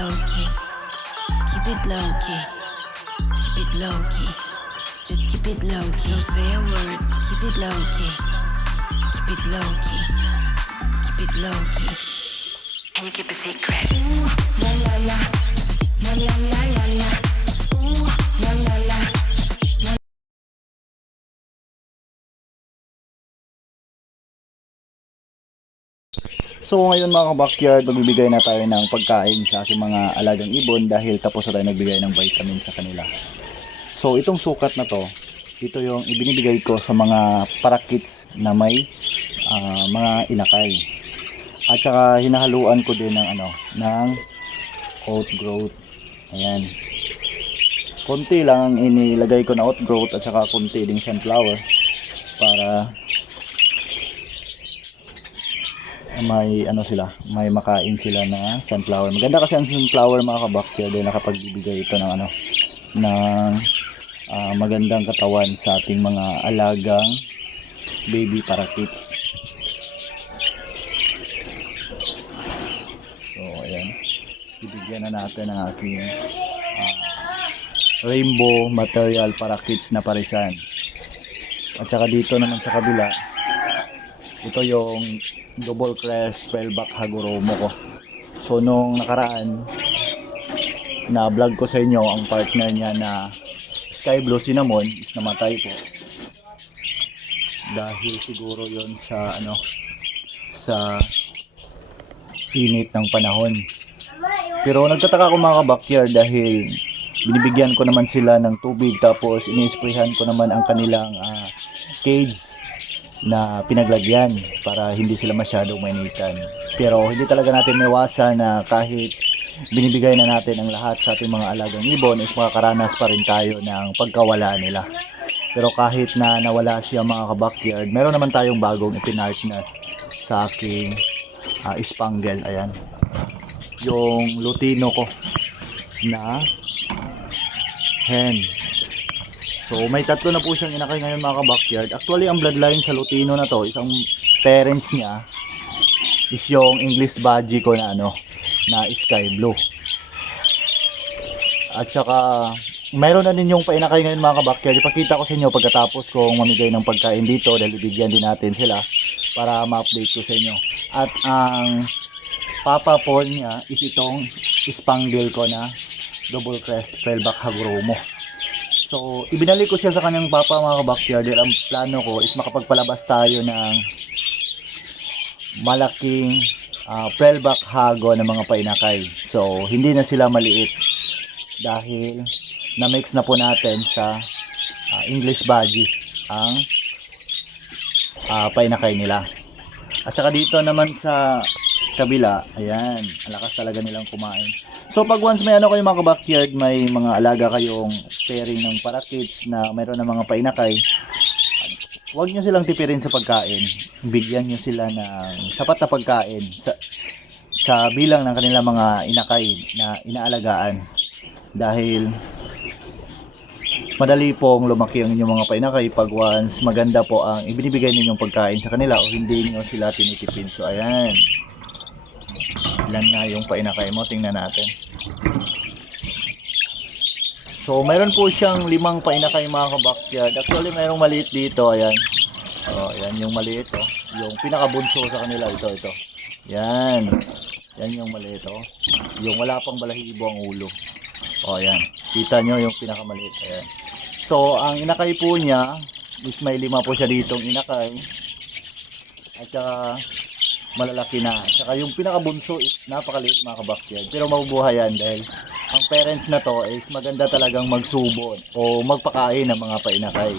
low key. Keep it low key. Keep it low key. Just keep it low key. Don't say a word. Keep it low key. Keep it low key. Keep it low key. Can you keep a secret? Ooh, la la la. La la la la la. Ooh, la la la. So ngayon mga ka-backyard, magbibigay na tayo ng pagkain sa aking mga alagang ibon dahil tapos na tayo nagbigay ng vitamin sa kanila. So itong sukat na to, ito yung ibinibigay ko sa mga parakits na may mga inakay. At saka hinahaluan ko din ng oat growth. Ayan. Konti lang ang inilagay ko na oat growth at saka konti ding sunflower para may may makain sila na sunflower. Maganda kasi ang sunflower mga ka-backyard dahil nakapagbibigay ito ng magandang katawan sa ating mga alagang baby parakeets. So ayan, bibigyan na natin ng aking rainbow material parakeets na parisan. At saka dito naman sa kabila, ito yung double crest pearlback hagoromo ko. So nung nakaraan na vlog ko sa inyo, ang partner niya na sky blue cinnamon is namatay po dahil siguro yon sa init ng panahon. Pero nagtataka ako mga ka-backyard dahil binibigyan ko naman sila ng tubig tapos ini-sprayhan ko naman ang kanilang cage na pinaglagyan para hindi sila masyadong mainitan. Pero hindi talaga natin maiwasan na kahit binibigay na natin ang lahat sa ating mga alagang ibon is makakaranas pa rin tayo ng pagkawala nila. Pero kahit na nawala siya mga ka-backyard, meron naman tayong bagong ipinartner sa aking spangle. Ayan, yung lutino ko na hen. So may tatlo na po siyang inakay ngayon mga ka-backyard. Actually ang bloodline sa lutino na to, isang parents niya is yung English Badgie ko na na sky blue. At saka mayroon na din yung painakay ngayon mga ka-backyard. Ipakita ko sa inyo pagkatapos kong mamigay ng pagkain dito dahil bibigyan din natin sila para ma-update ko sa inyo. At ang papa paw niya is itong spangle ko na double crest pearlback hagoromo. So, ibinalik ko siya sa kanyang papa mga ka-backyard. Ang plano ko is makapagpalabas tayo ng malaking pearlback hago ng mga painakay. So, hindi na sila maliit dahil na-mix na po natin sa English Badgie ang painakay nila. At saka dito naman sa kabila, ayan, ang lakas talaga nilang kumain. So pag once may kayo mga backyard, may mga alaga kayong pairing ng parakeets na mayroon ng mga painakay, huwag nyo silang tipirin sa pagkain. Bigyan nyo sila ng sapat na pagkain sa bilang ng kanilang mga inakay na inaalagaan. Dahil madali pong lumaki ang inyong mga painakay pag once maganda po ang ibinibigay ninyong pagkain sa kanila o hindi nyo sila tinitipid. So ayan, ilan nga yung painakay mo, tingnan natin. So mayroon po siyang 5 painakay mga ka-backyard. Actually mayroong maliit dito, ayan. Ayan yung maliit, yung pinakabunso sa kanila, ito. Yan yung maliit, yung wala pang balahibo ang ulo. Ayan, kita nyo yung pinakamaliit. Ayan. So ang inakay po niya is may 5 po siya ditong inakay. At saka malalaki na. Saka yung pinakabunso is napakaliit mga ka-backyard. Pero mabubuhay yan dahil ang parents na to is maganda talagang magsubon o magpakain ng mga painakay.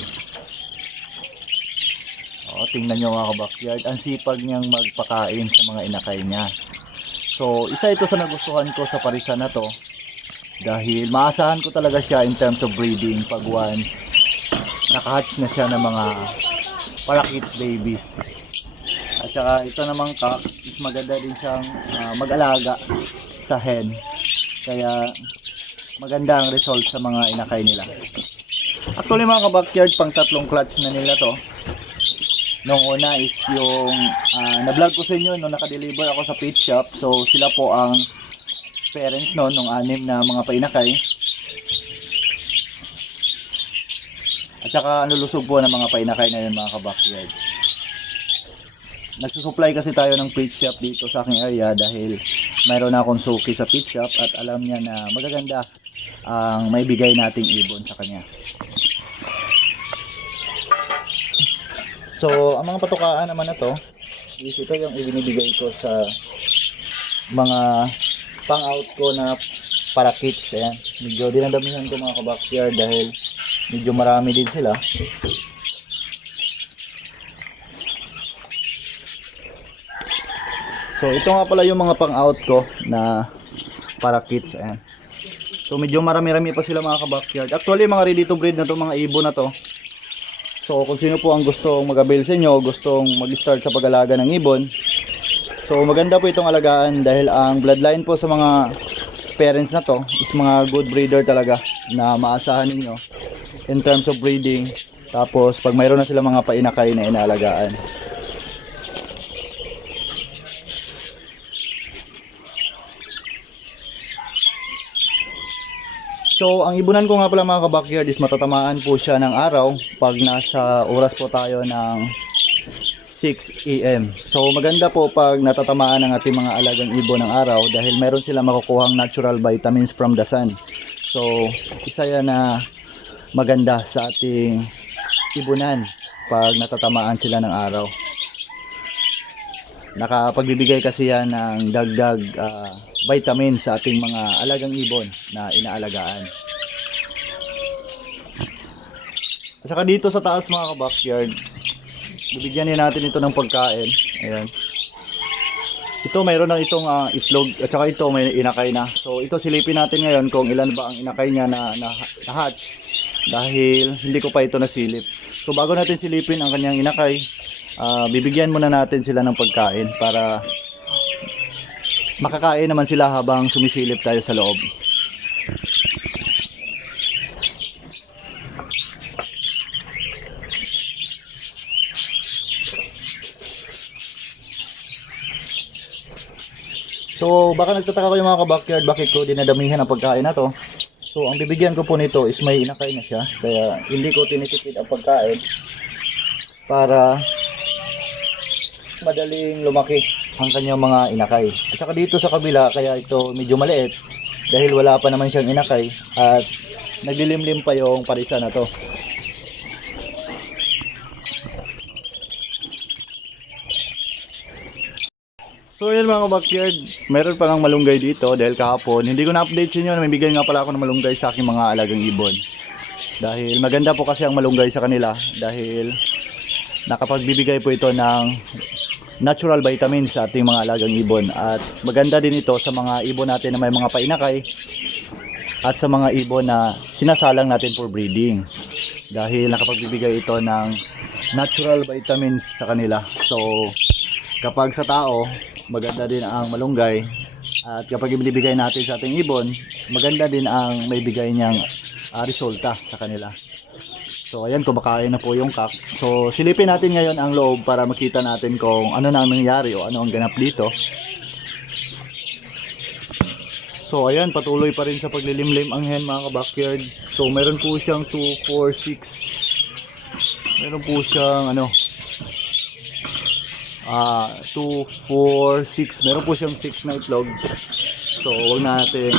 Tingnan nyo mga ka-backyard, ang sipag niyang magpakain sa mga inakay niya. So isa ito sa nagustuhan ko sa parisan na to dahil maasahan ko talaga siya in terms of breeding pag once nakahatch na siya ng mga parakeets babies. At saka ito namang cock is maganda din siyang mag-alaga sa hen. Kaya maganda ang result sa mga inakay nila. Actually mga ka-backyard, pang 3 clutch na nila to. Nung una is yung na-vlog ko sa inyo nung naka-deliver ako sa pet shop. So sila po ang parents noon, nung 6 na mga painakay. At saka lulusog po ng mga painakay na yun mga ka-backyard. Nagsusupply kasi tayo ng pet shop dito sa aking area dahil mayroon na akong suki sa pet shop at alam niya na magaganda ang may bigay nating ibon sa kanya. So, ang mga patukaan naman na to, is ito yung ibinibigay ko sa mga pang-out ko na para kits. Ayan. Medyo dinadamihan ko mga ka-backyard dahil medyo marami din sila. So, ito nga pala yung mga pang-out ko na para kits. Ayan. So, medyo marami-rami pa sila mga ka-backyard. Actually, mga ready to breed na to, mga ibon na to. So kung sino po ang gustong mag-avail sa inyo, gustong mag-start sa pag-alaga ng ibon, so maganda po itong alagaan dahil ang bloodline po sa mga parents na to is mga good breeder talaga na maasahan ninyo in terms of breeding. Tapos pag mayroon na sila mga painakay na inaalagaan. So, ang ibunan ko nga pala mga ka-backyard is matatamaan po siya ng araw pag nasa oras po tayo ng 6 AM. So, maganda po pag natatamaan ng ating mga alagang ibon ng araw dahil meron silang makukuhang natural vitamins from the sun. So, isa yan na maganda sa ating ibunan pag natatamaan sila ng araw. Nakapagbibigay kasi yan ng dagdag vitamins sa ating mga alagang ibon na inaalagaan. At saka dito sa taas mga ka-backyard, bibigyan din natin ito ng pagkain. Ayan. Ito mayroon ng itong itlog at saka ito may inakay na. So ito silipin natin ngayon kung ilan ba ang inakay niya na hatch dahil hindi ko pa ito nasilip. So bago natin silipin ang kanyang inakay, bibigyan muna natin sila ng pagkain para makakain naman sila habang sumisilip tayo sa loob. So baka nagtataka kayo mga ka-backyard bakit ko dinadamihan ang pagkain na to. So ang bibigyan ko po nito is may inakay na siya, kaya hindi ko tinitipid ang pagkain para madaling lumaki ang kanyang mga inakay. At saka dito sa kabila, kaya ito medyo maliit dahil wala pa naman siyang inakay at naglilimlim pa yung parisa na to. So yun mga backyard, mayroon pa ng malunggay dito dahil kahapon hindi ko na-update sa inyo na may bigay nga pala ako ng malunggay sa aking mga alagang ibon. Dahil maganda po kasi ang malunggay sa kanila dahil nakapagbibigay po ito ng natural vitamins sa ating mga alagang ibon at maganda din ito sa mga ibon natin na may mga painakay at sa mga ibon na sinasalang natin for breeding dahil nakapagbibigay ito ng natural vitamins sa kanila. So kapag sa tao maganda din ang malunggay at kapag ibinibigay natin sa ating ibon maganda din ang may bigay niyang resulta sa kanila. So ayan, kumakain na po yung kak. So silipin natin ngayon ang loob para makita natin kung ano na ang nangyari o ano ang ganap dito. So ayan, patuloy pa rin sa paglilimlim ang hen mga ka-backyard. So meron po siyang 2, 4, 6. Meron po siyang 2, 4, 6. Meron po siyang 6 na itlog. So huwag natin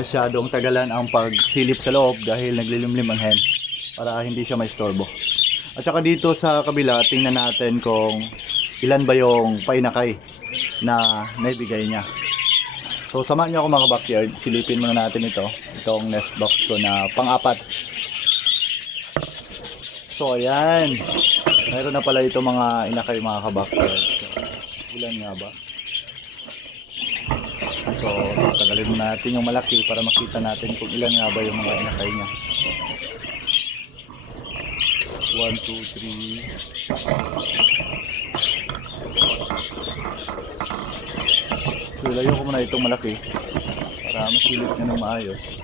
masyadong tagalan ang pagsilip sa loob dahil naglilimlim ang hen para hindi siya maistorbo. At saka dito sa kabila, tingnan natin kung ilan ba yung painakay na naibigay niya. So samahan niyo ako mga backyard, silipin muna natin itong nest box ko na pang-apat. So ayan, mayroon na pala ito mga inakay mga ka-backyard. So, ilan nga ba? So tagalin muna natin yung malaki para makita natin kung ilan nga ba yung mga inakay niya. 1, 2, 3. So ilayo ko muna itong malaki para masilip niya ng maayos.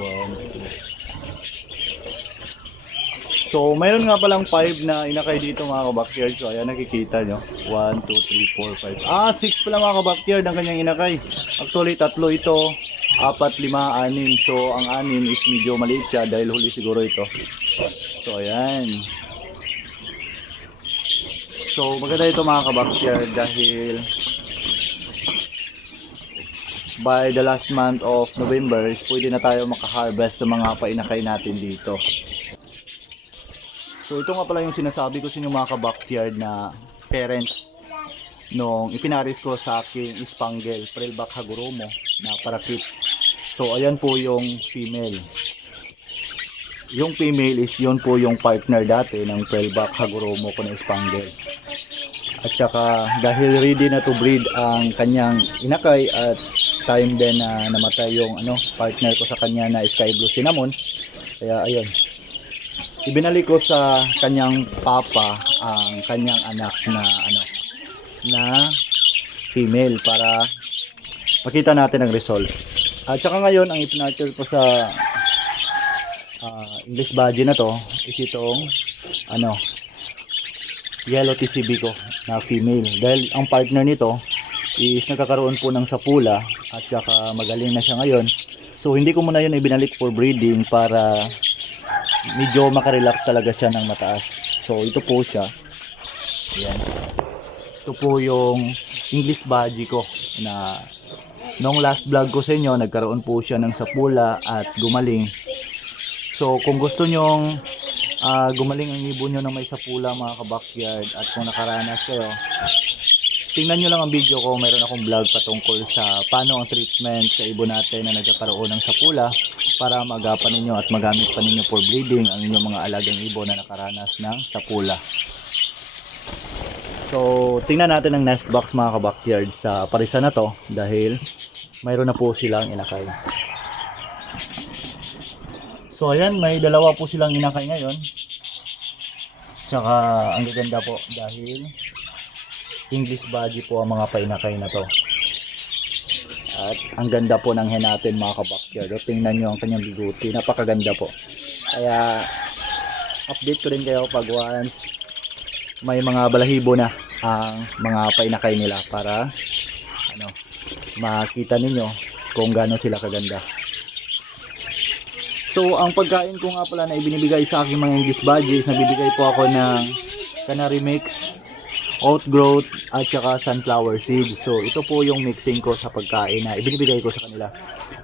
1, 2. So, mayroon nga palang 5 na inakay dito mga ka-backyard. So, ayan, nakikita nyo. 1, 2, 3, 4, 5. 6 pala mga ka-backyard ang kanyang inakay. Actually, 3 ito. 4, 5, 6. So, ang 6 is medyo maliit siya dahil huli siguro ito. So, ayan. So, maganda ito mga ka-backyard dahil by the last month of November is pwede na tayo makaharvest sa mga painakay natin dito. So ito nga pala yung sinasabi ko sa inyo mga ka-backyard na parents nung ipinaris ko sa aking Spangle Prellback Hagoromo na parakit. So ayan po yung female. Yung female is yun po yung partner dati ng Prellback Hagoromo ko na Spangle. At saka dahil ready na to breed ang kanyang inakay at time din na namatay yung partner ko sa kanya na Sky Blue Cinnamon. Kaya ayun, ibinalik ko sa kanyang papa ang kanyang anak na female para makita natin ang result. At saka ngayon ang ipinarture ko sa English Badge na to is itong yellow TCB ko na female dahil ang partner nito is nagkakaroon po ng sapula at saka magaling na siya ngayon. So hindi ko muna yun ibinalik for breeding para medyo makarelax talaga siya ng mataas. So ito po siya. Ayan. Ito po yung English Badge ko na nung last vlog ko sa inyo nagkaroon po siya ng sapula at gumaling. So kung gusto nyong gumaling ang ibon nyo na may sapula mga ka-backyard at kung nakaranas kayo, tingnan nyo lang ang video ko. Mayroon akong vlog patungkol sa paano ang treatment sa ibon natin na nagkakaroon ng sapula para magapan ninyo at magamit pa ninyo for breeding ang inyong mga alagang ibon na nakaranas ng sapula. So tingnan natin ang nest box mga ka-backyard sa parisa na to dahil mayroon na po silang inakay. So ayan, may dalawa po silang inakay ngayon. Tsaka ang gaganda po dahil English Badge po ang mga painakay na to. At ang ganda po ng hen natin mga ka-backyard. Tingnan nyo ang kanyang biguti. Napakaganda po. Kaya update ko rin kayo pag once may mga balahibo na ang mga painakay nila para makita ninyo kung gaano sila kaganda. So ang pagkain ko nga pala na ibinibigay sa aking mga English Badges, nagbibigay po ako ng Canary Mix, oat growth at saka sunflower seeds. So ito po yung mixing ko sa pagkain na ibinibigay ko sa kanila.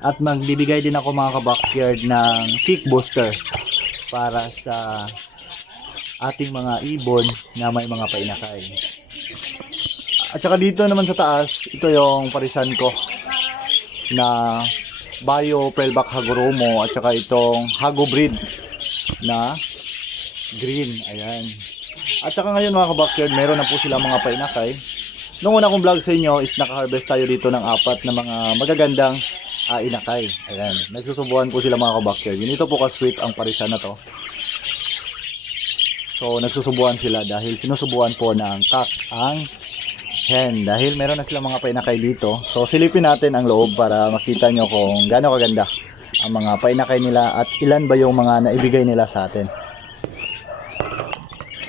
At magbibigay din ako mga ka-backyard ng chick booster para sa ating mga ibon na may mga painakay. At saka dito naman sa taas, ito yung parisan ko na Bio Prellback Hagoromo at saka itong Hago breed na green. Ayan. At saka ngayon mga ka-backyard, meron na po sila mga painakay. Nung una kong vlog sa inyo is naka-harvest tayo dito ng 4 na mga magagandang inakay. Ayan. Nagsusubuan po sila mga ka-backyard. Ganito po ka-sweet ang parisan na to. So nagsusubuan sila dahil sinusubuan po ng cock ang hen. Dahil meron na sila mga painakay dito. So silipin natin ang loob para makita nyo kung gaano kaganda ang mga painakay nila at ilan ba yung mga naibigay nila sa atin.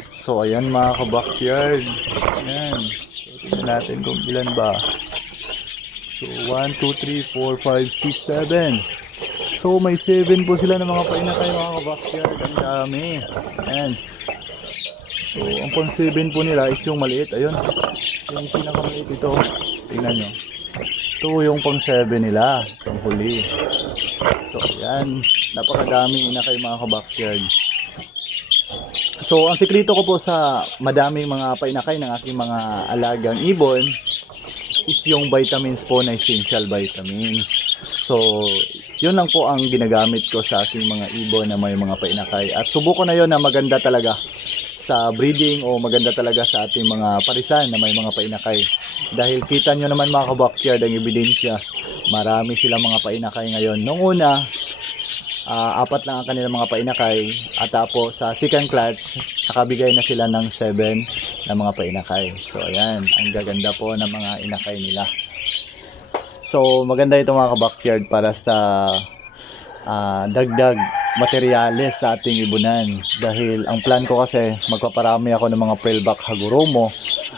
So ayan mga ka-backyard. Ayan. So tingnan natin kung ilan ba. So 1, 2, 3, 4, 5, 6, 7. So may 7 po sila ng mga painakay mga ka-backyard. Ang dami. Ayan. So ang pang 7 po nila is yung maliit. Ayun. Yung pinakamaliit ito. Tingnan nyo. Ito yung pang 7 nila. Itong huli. So ayan. Napakadaming inakay mga ka-backyard. So, ang sekreto ko po sa madaming mga painakay ng aking mga alagang ibon is yung vitamins po na essential vitamins. So, yun lang po ang ginagamit ko sa aking mga ibon na may mga painakay. At subuko na yun na maganda talaga sa breeding o maganda talaga sa ating mga parisan na may mga painakay. Dahil kita nyo naman mga ka-backyard ang ebidensya. Marami silang mga painakay ngayon. Nung una, 4 lang ang kanilang mga painakay at tapos sa second clutch nakabigay na sila ng 7 na mga painakay. So ayan, ang gaganda po ng mga inakay nila. So maganda ito mga ka-backyard para sa dagdag materyales sa ating ibunan. Dahil ang plan ko kasi magpaparami ako ng mga pearlback Hagoromo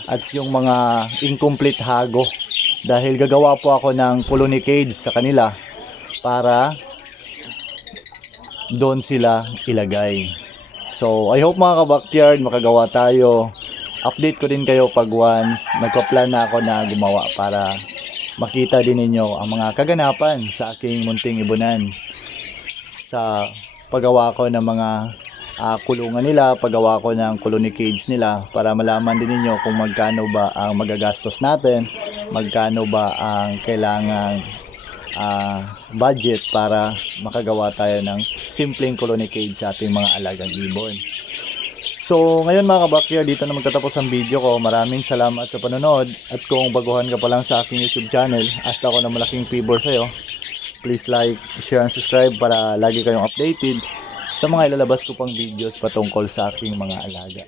at yung mga incomplete hago. Dahil gagawa po ako ng colony cage sa kanila para doon sila ilagay. So I hope mga ka-backyard makagawa tayo. Update ko din kayo pag once nagpa-plan na ako na gumawa para makita din ninyo ang mga kaganapan sa aking munting ibunan. Sa paggawa ko ng mga kulungan nila, paggawa ko ng colony cage nila para malaman din ninyo kung magkano ba ang magagastos natin, magkano ba ang kailangang budget para makagawa tayo ng simpleng colony cage sa ating mga alagang ibon. So ngayon mga ka-backyard, dito na magtatapos ang video ko. Maraming salamat sa panonood at kung baguhan ka pa lang sa aking YouTube channel, hasta ako ng malaking favor sa'yo. Please like, share, and subscribe para lagi kayong updated sa mga ilalabas ko pang videos patungkol sa aking mga alaga.